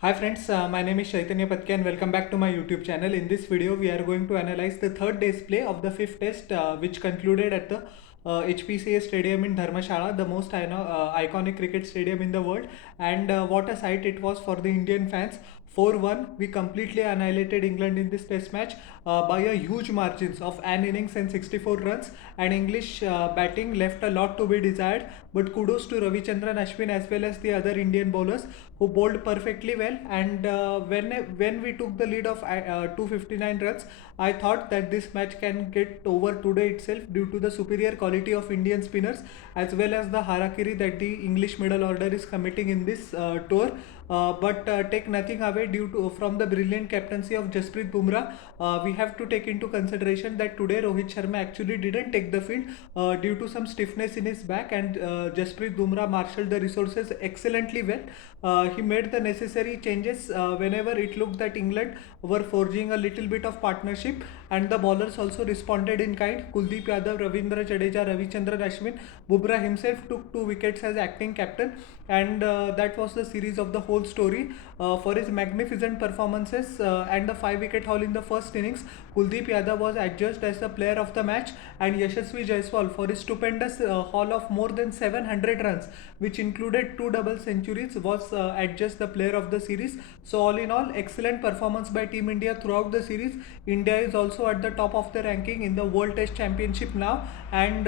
Hi friends, my name is Chaitanya Patke and welcome back to my YouTube channel. In this video, we are going to analyze the third day's play of the fifth test, which concluded at the HPCA Stadium in Dharmshala, the most iconic cricket stadium in the world. And what a sight it was for the Indian fans. 4-1, we completely annihilated England in this test match by a huge margins of an innings and 64 runs, and English batting left a lot to be desired, but kudos to Ravichandran Ashwin as well as the other Indian bowlers who bowled perfectly well. And when we took the lead of 259 runs, I thought that this match can get over today itself due to the superior quality of Indian spinners as well as the harakiri that the English middle order is committing in this tour. But take nothing away due to from the brilliant captaincy of Jasprit Bumrah. We have to take into consideration that today Rohit Sharma actually didn't take the field due to some stiffness in his back, and Jasprit Bumrah marshaled the resources excellently well. He made the necessary changes whenever it looked that England were forging a little bit of partnership, and the bowlers also responded in kind. Kuldeep Yadav, Ravindra Jadeja, Ravichandran Ashwin, Bumrah himself took 2 wickets as acting captain, and that was the series of the whole story. For his magnificent performances and the 5 wicket haul in the first innings, Kuldeep Yadav was adjudged as the player of the match, and Yashasvi Jaiswal for his stupendous haul of more than 700 runs, which included 2 double centuries, was adjudged the player of the series. So all in all, excellent performance by Team India throughout the series. India is also at the top of the ranking in the World Test Championship now, and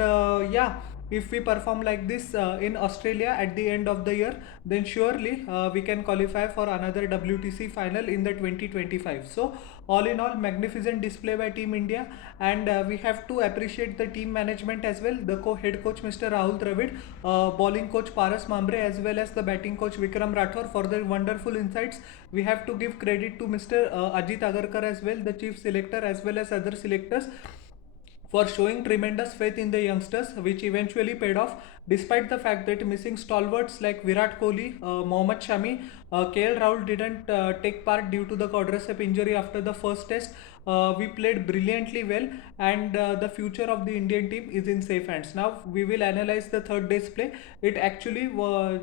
yeah, if we perform like this in Australia at the end of the year, then surely we can qualify for another WTC final in the 2025. So all in all, magnificent display by Team India, and we have to appreciate the team management as well. The head coach Mr. Rahul Dravid, bowling coach Paras Mambre, as well as the batting coach Vikram Rathore for their wonderful insights. We have to give credit to Mr. Ajit Agarkar as well, the chief selector, as well as other selectors, for showing tremendous faith in the youngsters, which eventually paid off. Despite the fact that missing stalwarts like Virat Kohli, Mohammad Shami, KL Rahul didn't take part due to the quadricep injury after the first test, we played brilliantly well, and the future of the Indian team is in safe hands. Now we will analyze the third day's play. It actually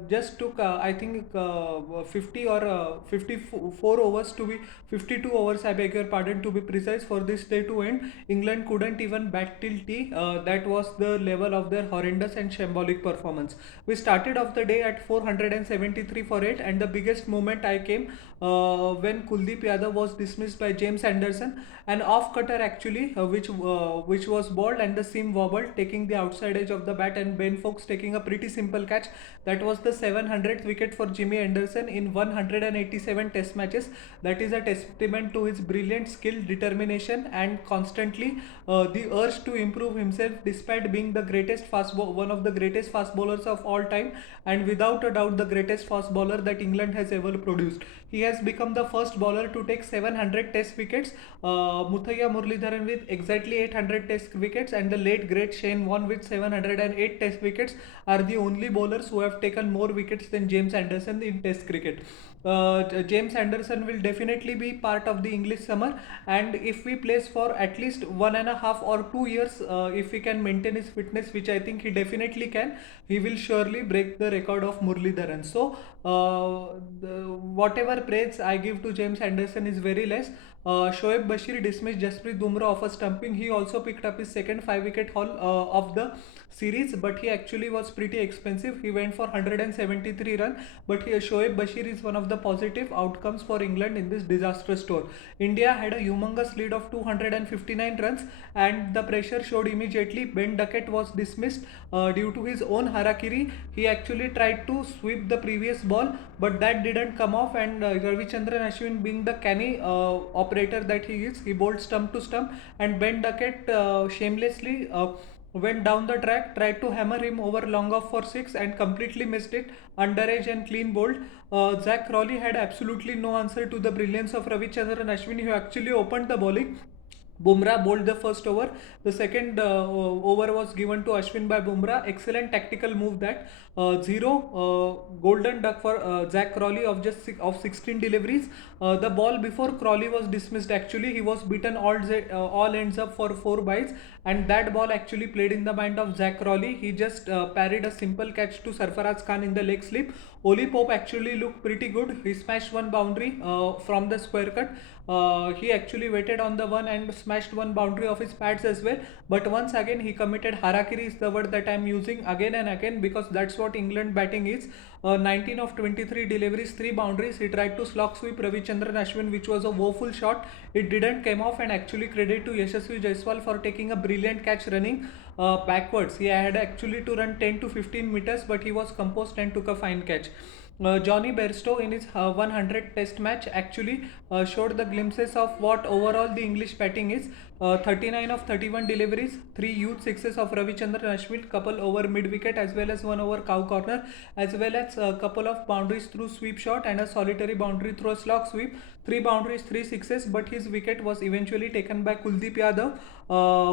just took, I think, 50 or 54 overs to be 52 overs, I beg your pardon, to be precise, for this day to end. England couldn't even bat till tea. That was the level of their horrendous and shambolic performance. We started off the day at 473 for 8, and the biggest moment I came when Kuldeep Yadav was dismissed by James Anderson, an off cutter actually, which was bowled, and the seam wobbled, taking the outside edge of the bat, and Ben Fox taking a pretty simple catch. That was the 700th wicket for Jimmy Anderson in 187 test matches. That is a testament to his brilliant skill, determination, and constantly the urge to improve himself despite being the one of the greatest fast bowlers of all time, and without a doubt the greatest fast bowler that England has ever produced. He has become the first bowler to take 700 test wickets. Muthaiya Muralidharan with exactly 800 test wickets, and the late great Shane Warne with 708 test wickets are the only bowlers who have taken more wickets than James Anderson in test cricket. James Anderson will definitely be part of the English summer, and if we plays for at least 1.5 or 2 years, if he can maintain his fitness, which I think he definitely can, he will surely break the record of Muralidharan. So whatever praise I give to James Anderson is very less. Shoaib Bashir dismissed Jasprit Bumrah of a stumping. He also picked up his second 5 wicket haul of the series, but he actually was pretty expensive. He went for 173 runs, but Shoaib Bashir is one of the positive outcomes for England in this disastrous tour. India had a humongous lead of 259 runs, and the pressure showed immediately. Ben Duckett was dismissed due to his own harakiri. He actually tried to sweep the previous ball, but that didn't come off, and Ravichandran Ashwin, being the canny operator that he is, he bowled stump to stump, and Ben Duckett shamelessly went down the track, tried to hammer him over long off for 6, and completely missed it. Underage and clean bowled. Zach Crawley had absolutely no answer to the brilliance of Ravichandran Ashwin, who actually opened the bowling. Bumrah bowled the first over. The second over was given to Ashwin by Bumrah. Excellent tactical move that. zero golden duck for Zach Crawley of of 16 deliveries. The ball before Crawley was dismissed. Actually, he was beaten all ends up for 4 bites, and that ball actually played in the mind of Zach Crawley. He just parried a simple catch to Sarfaraz Khan in the leg slip. Oli Pope actually looked pretty good. He smashed one boundary from the square cut. He actually waited on the one and smashed one boundary of his pads as well. But once again, he committed harakiri, is the word that I'm using again and again, because that's what England batting is. 19 of 23 deliveries, 3 boundaries. He tried to slog sweep Ravichandran Ashwin, which was a woeful shot. It didn't come off, and actually credit to Yashasvi Jaiswal for taking a brilliant catch running backwards. He had actually to run 10 to 15 meters, but he was composed and took a fine catch. Johnny Bairstow in his 100 test match actually showed the glimpses of what overall the English batting is. 39 of 31 deliveries, 3 huge sixes of Ravichandran Ashwin, couple over mid wicket as well as one over cow corner, as well as a couple of boundaries through sweep shot and a solitary boundary through a slog sweep. 3 boundaries, 3 sixes, but his wicket was eventually taken by Kuldeep Yadav,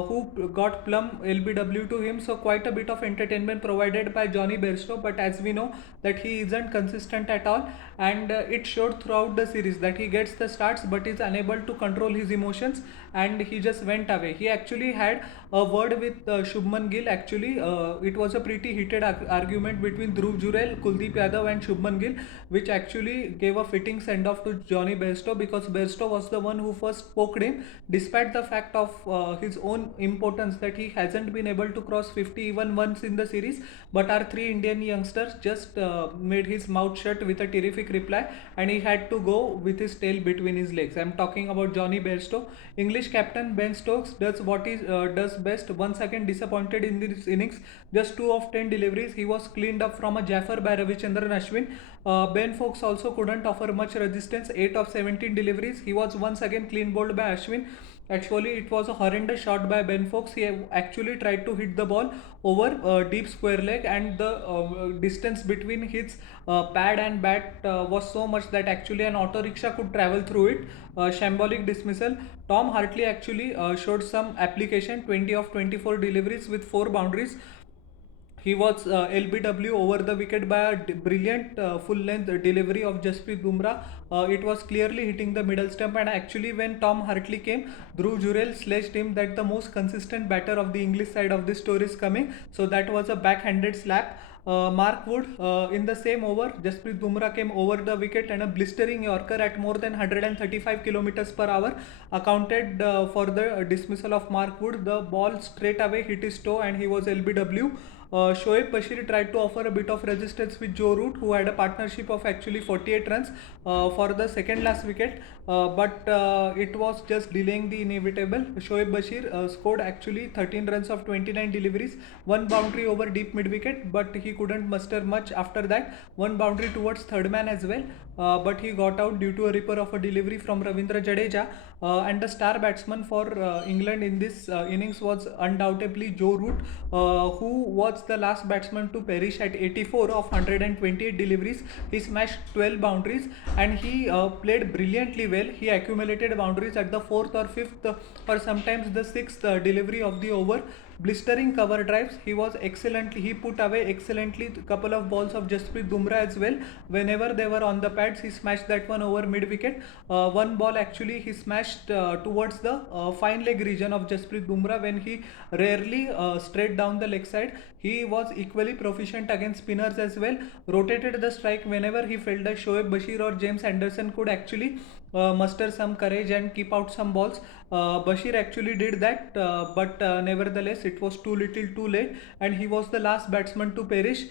who got plumb LBW to him. So quite a bit of entertainment provided by Johnny Bairstow, but as we know that he isn't consistent at all, and it showed throughout the series that he gets the starts but is unable to control his emotions, and he just went away. He actually had a word with Shubman Gill. Actually, it was a pretty heated argument between Dhruv Jurel, Kuldeep Yadav and Shubman Gill, which actually gave a fitting send-off to Johnny Bairstow, because Bairstow was the one who first poked him, despite the fact of his own importance that he hasn't been able to cross 50 even once in the series. But our 3 Indian youngsters just made his mouth shut with a terrific reply, and he had to go with his tail between his legs. I'm talking about Johnny Bairstow. English captain Ben Stokes does what he does best. Once again disappointed in this innings. Just 2 of 10 deliveries. He was cleaned up from a Jaffer by Ravichandran Ashwin. Ben Foakes also couldn't offer much resistance. 8 of 17 deliveries. He was once again clean bowled by Ashwin. Actually, it was a horrendous shot by Ben Foakes. He actually tried to hit the ball over deep square leg, and the distance between his pad and bat was so much that actually an auto rickshaw could travel through it. Shambolic dismissal. Tom Hartley actually showed some application. 20 of 24 deliveries with 4 boundaries. He was LBW over the wicket by a brilliant full-length delivery of Jasprit Bumrah. It was clearly hitting the middle stump, and actually when Tom Hartley came, Dhruv Jurel sledged him that the most consistent batter of the English side of this tour is coming. So that was a backhanded slap. Mark Wood in the same over, Jasprit Bumrah came over the wicket, and a blistering Yorker at more than 135 kilometers per hour accounted for the dismissal of Mark Wood. The ball straight away hit his toe and he was LBW. Shoaib Bashir tried to offer a bit of resistance with Joe Root, who had a partnership of actually 48 runs for the second last wicket, but it was just delaying the inevitable. Shoaib Bashir scored actually 13 runs of 29 deliveries, 1 boundary over deep mid wicket, but he couldn't muster much after that. 1 boundary towards third man as well, but he got out due to a ripper of a delivery from Ravindra Jadeja. And the star batsman for England in this innings was undoubtedly Joe Root, who was the last batsman to perish at 84 of 128 deliveries. He smashed 12 boundaries, and he played brilliantly well. He accumulated boundaries at the 4th or 5th or sometimes the 6th delivery of the over. Blistering cover drives. He was excellently. He put away excellently a couple of balls of Jasprit Bumrah as well. Whenever they were on the pads, he smashed that one over mid wicket. One ball actually he smashed towards the fine leg region of Jasprit Bumrah when he rarely straight down the leg side. He was equally proficient against spinners as well. Rotated the strike whenever he felt that Shoaib Bashir or James Anderson could actually muster some courage and keep out some balls. Bashir actually did that, but nevertheless it was too little too late, and he was the last batsman to perish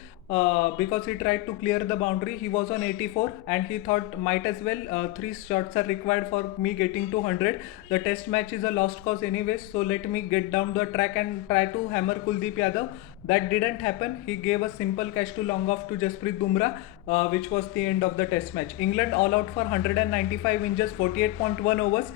because he tried to clear the boundary. He was on 84 and he thought might as well 3 shots are required for me getting to 100. The test match is a lost cause anyways, so let me get down the track and try to hammer Kuldeep Yadav. That didn't happen. He gave a simple catch to long off to Jasprit Bumrah, which was the end of the test match. England all out for 195 in just 48.1 overs.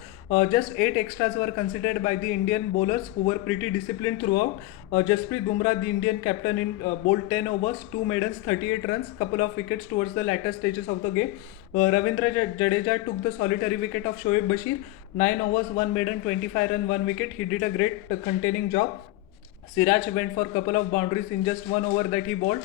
Just 8 extras were considered by the Indian bowlers, who were pretty disciplined throughout. Jasprit Bumrah, the Indian captain, in bowled 10 overs, 2 maidens, 38 runs, couple of wickets towards the latter stages of the game. Ravindra Jadeja took the solitary wicket of Shoaib Bashir. 9 overs, 1 maiden, 25 run, 1 wicket. He did a great containing job. Siraj went for a couple of boundaries in just 1 over that he bowled.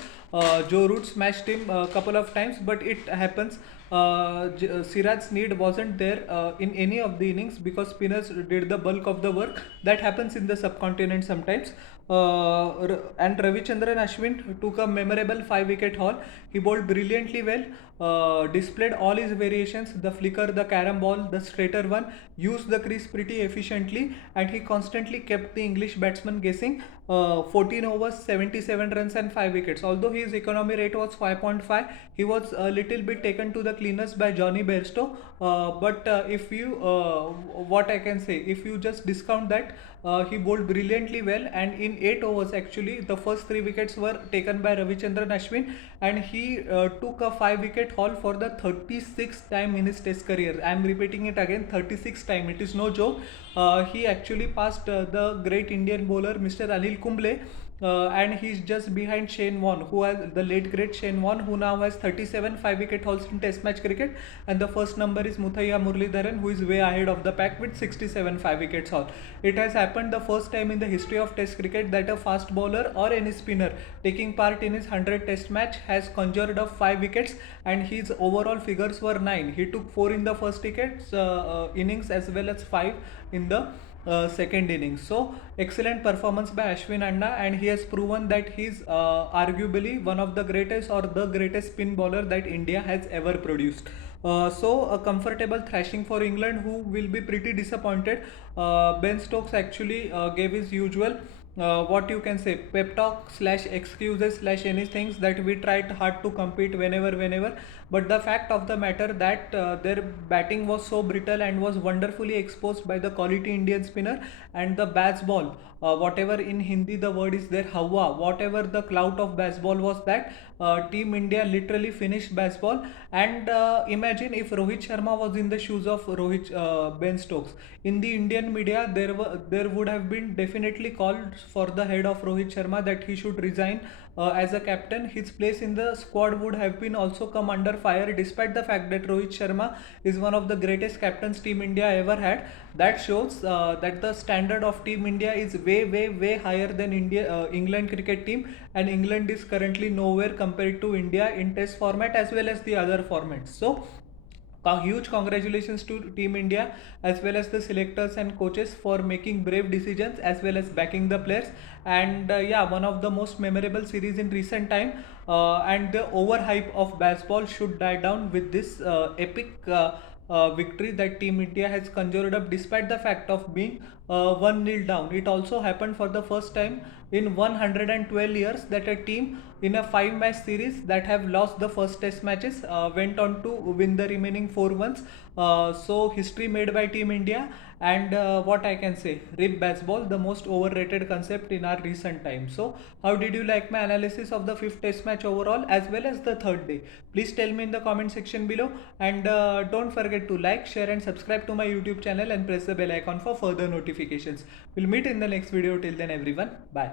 Joe Root smashed him a couple of times, but it happens. Siraj's need wasn't there in any of the innings because spinners did the bulk of the work. That happens in the subcontinent sometimes. And Ravichandran Ashwin took a memorable 5 wicket haul. He bowled brilliantly well, displayed all his variations, the flicker, the carom ball, the straighter one, used the crease pretty efficiently, and he constantly kept the English batsmen guessing. 14 overs, 77 runs and 5 wickets. Although his economy rate was 5.5, he was a little bit taken to the cleaners by Johnny Bairstow. But if you, what I can say, if you just discount that, he bowled brilliantly well, and in 8 overs actually the first 3 wickets were taken by Ravichandran Ashwin, and he took a 5 wicket haul for the 36th time in his test career. I am repeating it again, 36th time, it is no joke. He actually passed the great Indian bowler Mr. Anil Kumble, and he's just behind Shane Warne, who has the late great Shane Warne, who now has 37 5 wicket hauls in Test match cricket, and the first number is Muthaiya Muralidharan, who is way ahead of the pack with 67 5 wickets haul. It has happened the first time in the history of Test cricket that a fast bowler or any spinner taking part in his 100 Test match has conjured up 5 wickets, and his overall figures were 9. He took 4 in the first innings as well as 5 in the second innings. So excellent performance by Ashwin Anna, and he has proven that he's arguably one of the greatest or the greatest spin bowler that India has ever produced. So a comfortable thrashing for England, who will be pretty disappointed. Ben Stokes actually gave his usual what you can say pep talk slash excuses slash anything that we tried hard to compete whenever, but the fact of the matter that their batting was so brittle and was wonderfully exposed by the quality Indian spinner, and the baseball, whatever in Hindi the word is there, hawa, whatever the clout of baseball was, that Team India literally finished baseball. And imagine if Rohit Sharma was in the shoes of Ben Stokes. In the Indian media, there would have been definitely called for the head of Rohit Sharma that he should resign as a captain. His place in the squad would have been also come under fire, despite the fact that Rohit Sharma is one of the greatest captains Team India ever had. That shows that the standard of Team India is way higher than England cricket team, and England is currently nowhere compared to India in Test format as well as the other formats. So a huge congratulations to Team India as well as the selectors and coaches for making brave decisions as well as backing the players. And yeah, one of the most memorable series in recent time. And the overhype of baseball should die down with this epic victory that Team India has conjured up, despite the fact of being 1-0 down. It also happened for the first time in 112 years that a team in a 5 match series that have lost the first test matches went on to win the remaining 4 ones. So history made by Team India. And what I can say, rip baseball, the most overrated concept in our recent times. So how did you like my analysis of the 5th test match overall as well as the third day? Please tell me in the comment section below, and don't forget to like, share and subscribe to my YouTube channel and press the bell icon for further notifications. We'll meet in the next video. Till then everyone, bye.